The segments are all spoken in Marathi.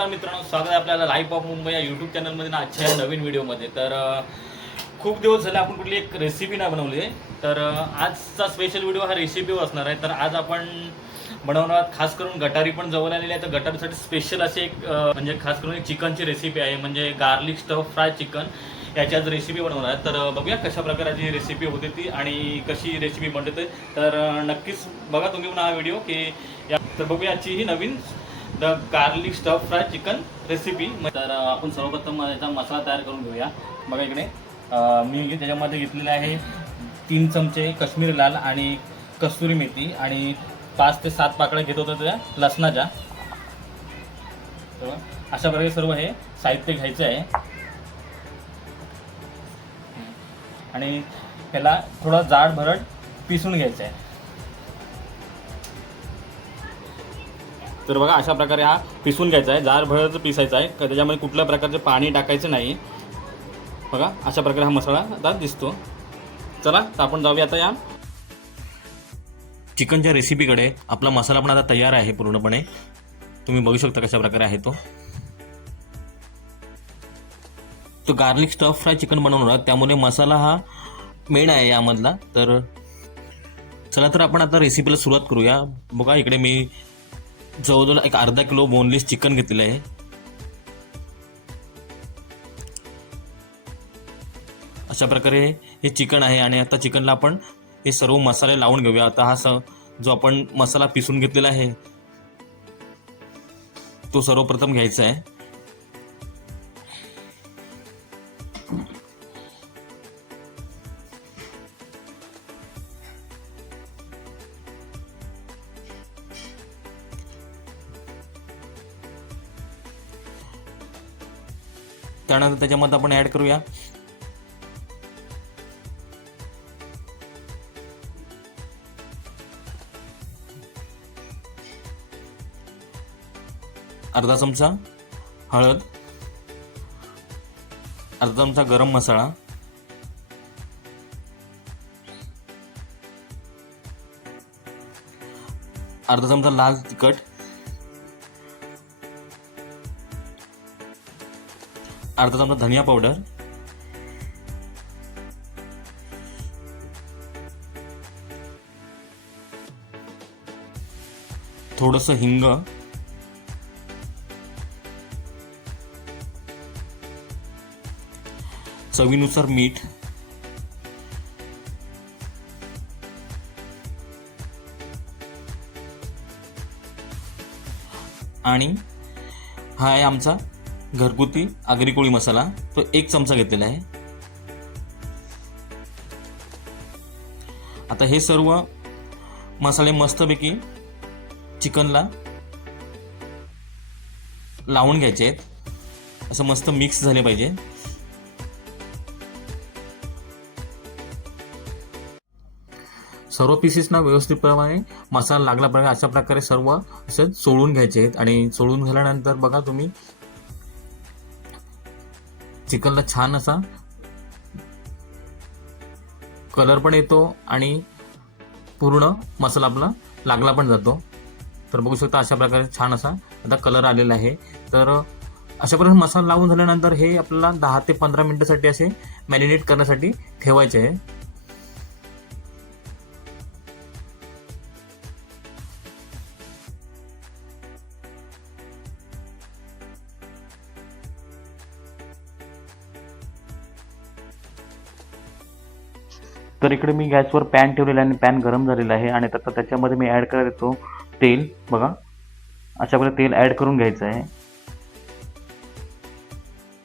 नमस्कार मित्रांनो स्वागत आहे आपल्याला लाईफ ऑफ मुंबई या यूट्यूब चॅनलमध्ये ना आजच्या नवीन व्हिडिओमध्ये तर खूप दिवस झाले आपण कुठली एक रेसिपी नाही बनवली. आहे तर आजचा स्पेशल व्हिडिओ हा रेसिपीवर असणार आहे. तर आज आपण बनवणार आहोत खास करून गटारी पण जवळ आलेली आहे. तर गटारीसाठी स्पेशल अशी एक म्हणजे खास करून एक चिकनची रेसिपी आहे. म्हणजे गार्लिक स्टफ फ्राय चिकन याची आज रेसिपी बनवणार आहे. तर बघूया कशा प्रकारची रेसिपी होते ती आणि कशी रेसिपी बनते तर नक्कीच बघा तुम्ही पण हा व्हिडिओ की या तर बघूया आजची ही नवीन the garlic stuff fry chicken recipe. तर आपण सर्वप्रथम याचा मसाला तयार करून घेऊया. बघा इकडे. मी त्याच्यामध्ये घेतलेले आहे तीन चमचे काश्मीरी लाल आणि कस्तुरी मेथी आणि पाच ते सात पाकळ्या घेत होत्या त्या लसणाच्या. तर अशा प्रकारे सर्व हे साहित्य घ्यायचं आहे. आणि ह्याला थोडा जाड भरड पिसून घ्यायचं आहे. तर बघा अशा प्रकारे हा पिसून घ्यायचा आहे. जार भरच पिसायचा आहे. का त्याच्यामध्ये कुठल्या प्रकारचे पाणी टाकायचं नाही. बघा अशा प्रकारे हा मसाला आता दिसतो. चला तर आपण जाऊया आता या चिकनच्या रेसिपीकडे. आपला मसाला पण आता तयार आहे पूर्णपणे. तुम्ही बघू शकता कशा प्रकारे आहे तो. तो गार्लिक स्टफ फ्राय चिकन बनवणार त्यामुळे मसाला हा मेन आहे यामधला. तर चला तर आपण आता रेसिपीला सुरुवात करूया. बघा इकडे मी जवळजवळ एक अर्धा किलो बोनलेस चिकन घेतलेलं आहे. अशा प्रकारे हे चिकन आहे आणि आता चिकनला आपण हे सर्व मसाले लावून घेऊया. आता हा स जो आपण मसाला पिसून घेतलेला आहे तो सर्वप्रथम घ्यायचा आहे. त्यानंतर त्याच्यामध्ये आपण ॲड करूया. अर्धा चमचा हळद अर्धा चमचा गरम मसाला अर्धा चमचा लाल तिखट अर्धा चमचा धनिया पावडर थोडंसं हिंग. चवीनुसार मीठ. आणि हा आहे आमचा घरगुती आगरी कोळी मसाला तो एक चमचा घेतलेला आहे. आता हे सर्व मसाले मस्तपैकी चिकनला लावून घ्यायचे आहेत. असं मस्त मिक्स झाले पाहिजे. सर्व पीसेसना व्यवस्थितप्रमाणे मसाला लागला पाहिजे अशा प्रकारे सर्व असं चोळून घ्यायचे आहेत. आणि चोळून झाल्यानंतर बघा तुम्ही चिकनला छान असा कलर पण येतो आणि पूर्ण मसाला आपला लागला पण जातो. तर बघू शकता अशा प्रकारे छान असा आता कलर आलेला आहे. तर अशा प्रकारे मसाला लावून झाल्यानंतर हे आपल्याला दहा ते पंधरा मिनटासाठी असे मॅरिनेट करण्यासाठी ठेवायचे आहे. तर इकडे मी गॅसवर पॅन ठेवलेला आहे आणि पॅन गरम झालेला आहे. आणि आता त्याच्यामध्ये मी ॲड करायला येतो तेल. बघा. अशा प्रकारे तेल ॲड करून घ्यायचं आहे.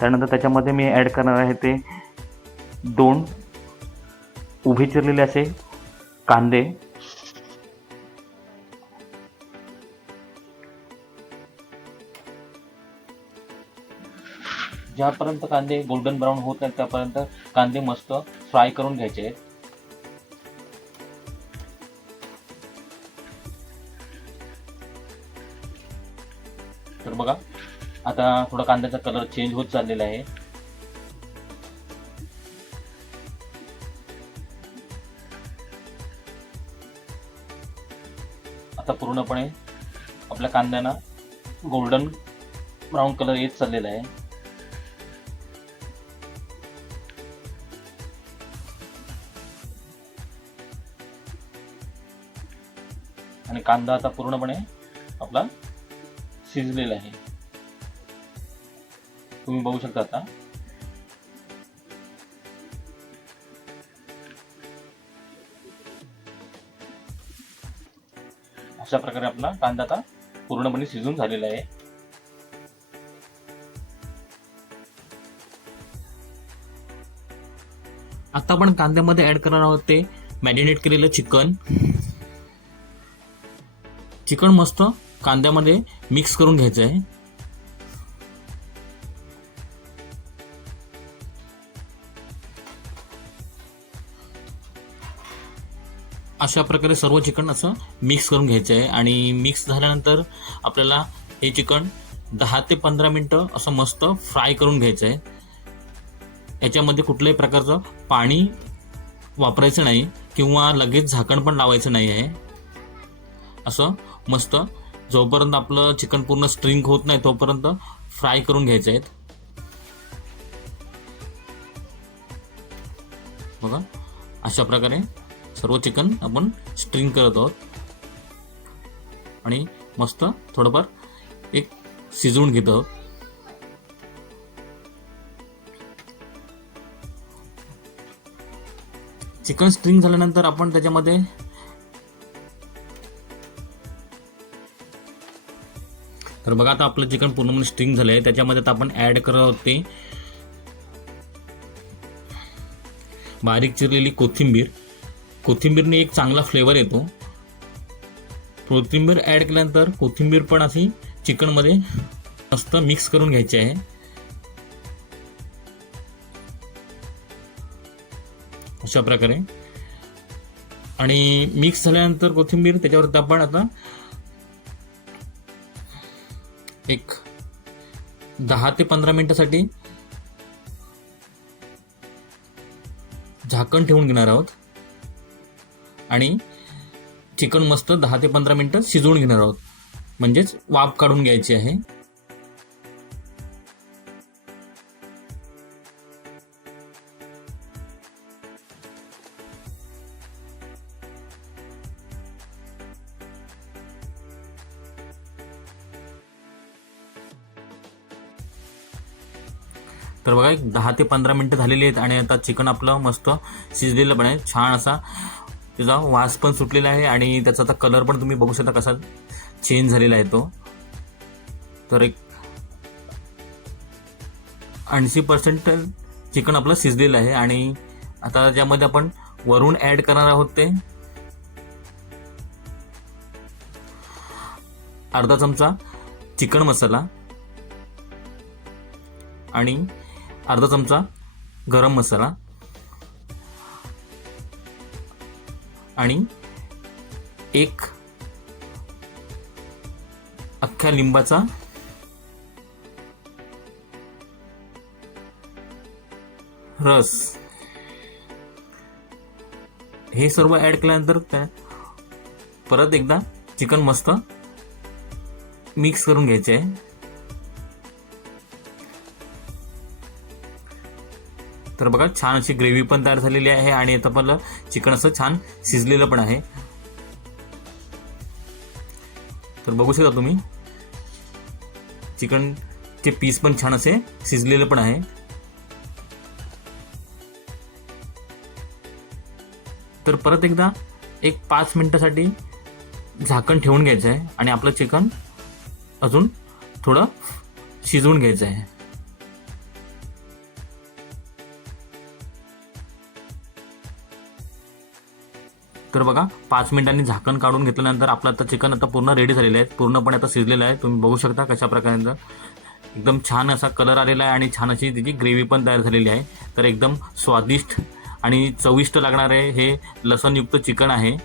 त्यानंतर त्याच्यामध्ये मी ॲड करणार आहे ते दोन उभे चिरलेले असे कांदे. ज्यापर्यंत कांदे गोल्डन ब्राऊन होत नाहीत त्यापर्यंत कांदे मस्त फ्राय करून घ्यायचे आहेत. तर बघा. आता थोडा कांद्याचा कलर चेंज होत चाललेला आहे. आता पूर्णपणे आपल्या कांद्यांना गोल्डन ब्राऊन कलर येत चाललेला आहे. आणि कांदा आता पूर्णपणे आपला शिजलेलं आहे. तुम्ही बघू शकता आता. अशा प्रकारे आपला कांदा आता पूर्णपणे शिजून झालेला आहे. आता आपण कांद्यामध्ये ऍड करणार आहोत ते मॅरिनेट केलेलं चिकन. चिकन मस्त कांद्यामध्ये मिक्स करून घ्यायचं आहे अशा प्रकारे सर्व चिकन असं मिक्स करून घ्यायचं आहे आणि मिक्स झाल्यानंतर आपल्याला हे चिकन दहा ते पंधरा मिनटं असं मस्त फ्राय करून घ्यायचं आहे याच्यामध्ये कुठल्याही प्रकारचं पाणी वापरायचं नाही किंवा लगेच झाकण पण लावायचं नाही आहे असं मस्त जोपर्यंत आपलं चिकन पूर्ण स्ट्रिंग होत नाही तोपर्यंत फ्राय करून घ्यायचे आहेत. बघा अशा प्रकारे सर्व चिकन आपण स्ट्रिंग करत आहोत. आणि मस्त थोडंफार एक शिजवून घेत आहोत. चिकन स्ट्रिंग झाल्यानंतर आपण त्याच्यामध्ये तर बघा आता आपलं चिकन पूर्णपणे स्ट्रिंग झालं आहे त्याच्यामध्ये आता आपण ॲड करत आहोत ते बारीक चिरलेली कोथिंबीर. कोथिंबीरने एक चांगला फ्लेवर येतो. कोथिंबीर ॲड केल्यानंतर कोथिंबीर पण अशी चिकनमध्ये मस्त मिक्स करून घ्यायची आहे. अशा प्रकारे. आणि मिक्स झाल्यानंतर कोथिंबीर त्याच्यावर आपण आता एक दहा ते पंधरा मिनिटासाठी झाकण ठेवून घेणार आहोत. आणि चिकन मस्त दहा ते पंधरा मिनिटं शिजवून घेणार आहोत. म्हणजेच वाफ काढून घ्यायची आहे. तर बघा एक दहा ते पंधरा मिनटं झालेली आहेत आणि आता चिकन आपलं मस्त शिजलेलं पण आहे. छान असा त्याचा वास पण सुटलेला आहे आणि त्याचा आता कलर पण तुम्ही बघू शकता कसा चेंज झालेला आहे तो. तर एक ऐंशी पर्सेंट चिकन आपलं शिजलेलं आहे आणि आता ज्यामध्ये आपण वरून ॲड करणार आहोत ते अर्धा चमचा चिकन मसाला आणि अर्धा चमचा गरम मसाला. आणि एक अख्ख्या लिंबाचा रस. हे सर्व ऍड केल्यानंतर त्या परत एकदा चिकन मस्त मिक्स करून घ्यायचे आहे. तर बघा छान अशी ग्रेव्ही पण तयार झालेली आहे आणि आता पण चिकन असं छान शिजलेलं पण आहे. तर बघू शकता तुम्ही चिकनचे पीस पण छान असे शिजलेलं पण आहे. तर परत एकदा एक पाच मिनिटासाठी झाकण ठेवून घ्यायचं आहे आणि आपलं चिकन अजून थोडं शिजवून घ्यायचं आहे. तर बघा. पाच मिनिटांनी झाकण काढून घेतल्यानंतर आपलं आता चिकन आता पूर्ण रेडी झालेलं आहे. पूर्णपणे आता शिजलेलं आहे. तुम्ही बघू शकता कशा प्रकारे एकदम छान असा कलर आलेला आहे आणि छान अशी त्याची ग्रेव्ही पण तयार झालेली आहे. तर एकदम स्वादिष्ट आणि चविष्ट लागणारे हे लसणयुक्त चिकन आहे.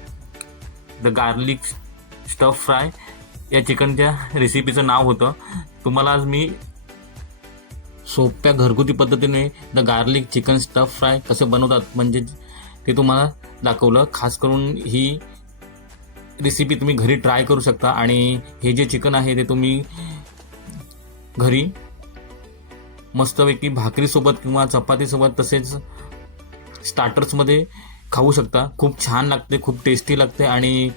द गार्लिक स्टफ फ्राय या चिकनच्या रेसिपीचं नाव होतं. तुम्हाला आज मी सोप्या घरगुती पद्धतीने the garlic chicken stuff fry कसे बनवतात म्हणजे ते तुम्हाला दाखवलं. खास करून ही रेसिपी तुम्ही घरी ट्राय करू शकता आणि हे जे चिकन आहे ते तुम्ही घरी मस्तपैकी भाकरीसोबत किंवा चपातीसोबत तसेच स्टार्टर्समध्ये खाऊ शकता. खूप छान लागते खूप टेस्टी लागते आणि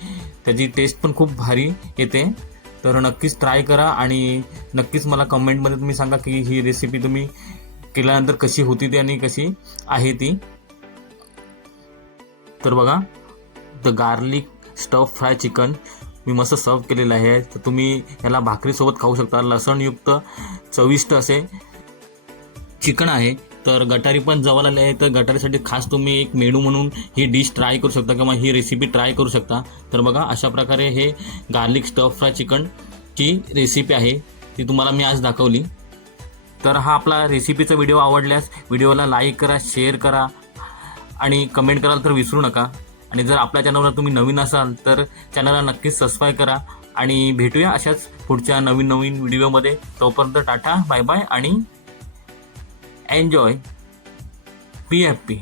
त्याची टेस्ट पण खूप भारी येते. तर नक्कीच ट्राय करा आणि नक्कीच मला कमेंटमध्ये तुम्ही सांगा की ही रेसिपी तुम्ही केल्यानंतर कशी होती ती आणि कशी आहे ती. तर बघा the garlic stuff fry chicken मी मस्त सर्व केलेलं आहे. तर तुम्ही ह्याला भाकरीसोबत खाऊ शकता. लसणयुक्त चविष्ट असे चिकन आहे. तर गटारी पण जवळ आले आहे. तर गटारीसाठी खास तुम्ही एक मेनू म्हणून ही डिश ट्राय करू शकता किंवा ही रेसिपी ट्राय करू शकता. तर बघा अशा प्रकारे हे गार्लिक स्टफ फ्राय चिकनची रेसिपी आहे. ती तुम्हाला मी आज दाखवली. तर हा आपला रेसिपीचा व्हिडिओ आवडल्यास व्हिडिओला लाईक करा शेअर करा. आणि कमेंट कराल तर विसरू नका. आणि जर आपल्या चॅनलवर तुम्ही नवीन असाल तर चॅनलला नक्कीच सबस्क्राईब करा. आणि भेटूया अशाच पुढच्या नवीन नवीन व्हिडिओमध्ये तोपर्यंत टाटा बाय बाय आणि एन्जॉय पी एफ पी